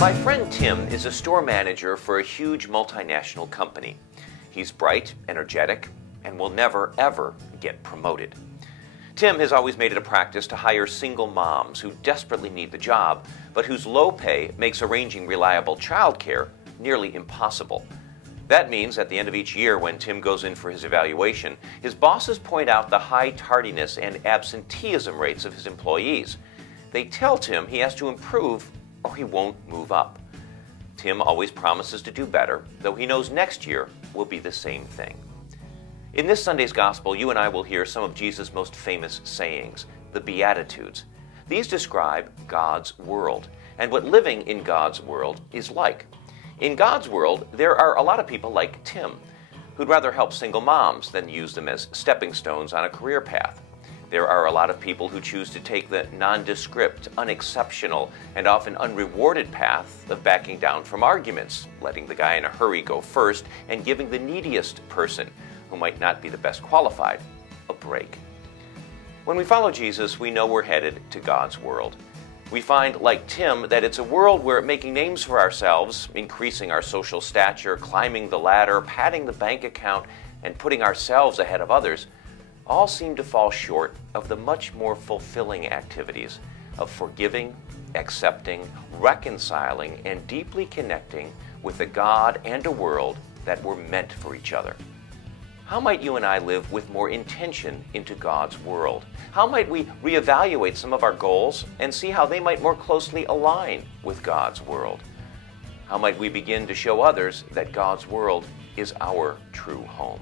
My friend Tim is a store manager for a huge multinational company. He's bright, energetic, and will never, ever get promoted. Tim has always made it a practice to hire single moms who desperately need the job, but whose low pay makes arranging reliable childcare nearly impossible. That means at the end of each year when Tim goes in for his evaluation, his bosses point out the high tardiness and absenteeism rates of his employees. They tell Tim he has to improve or he won't move up. Tim always promises to do better, though he knows next year will be the same thing. In this Sunday's Gospel, you and I will hear some of Jesus' most famous sayings, the Beatitudes. These describe God's world and what living in God's world is like. In God's world, there are a lot of people like Tim, who'd rather help single moms than use them as stepping stones on a career path. There are a lot of people who choose to take the nondescript, unexceptional, and often unrewarded path of backing down from arguments, letting the guy in a hurry go first, and giving the neediest person, who might not be the best qualified, a break. When we follow Jesus, we know we're headed to God's world. We find, like Tim, that it's a world where making names for ourselves, increasing our social stature, climbing the ladder, padding the bank account, and putting ourselves ahead of others all seem to fall short of the much more fulfilling activities of forgiving, accepting, reconciling, and deeply connecting with a God and a world that were meant for each other. How might you and I live with more intention into God's world? How might we reevaluate some of our goals and see how they might more closely align with God's world? How might we begin to show others that God's world is our true home?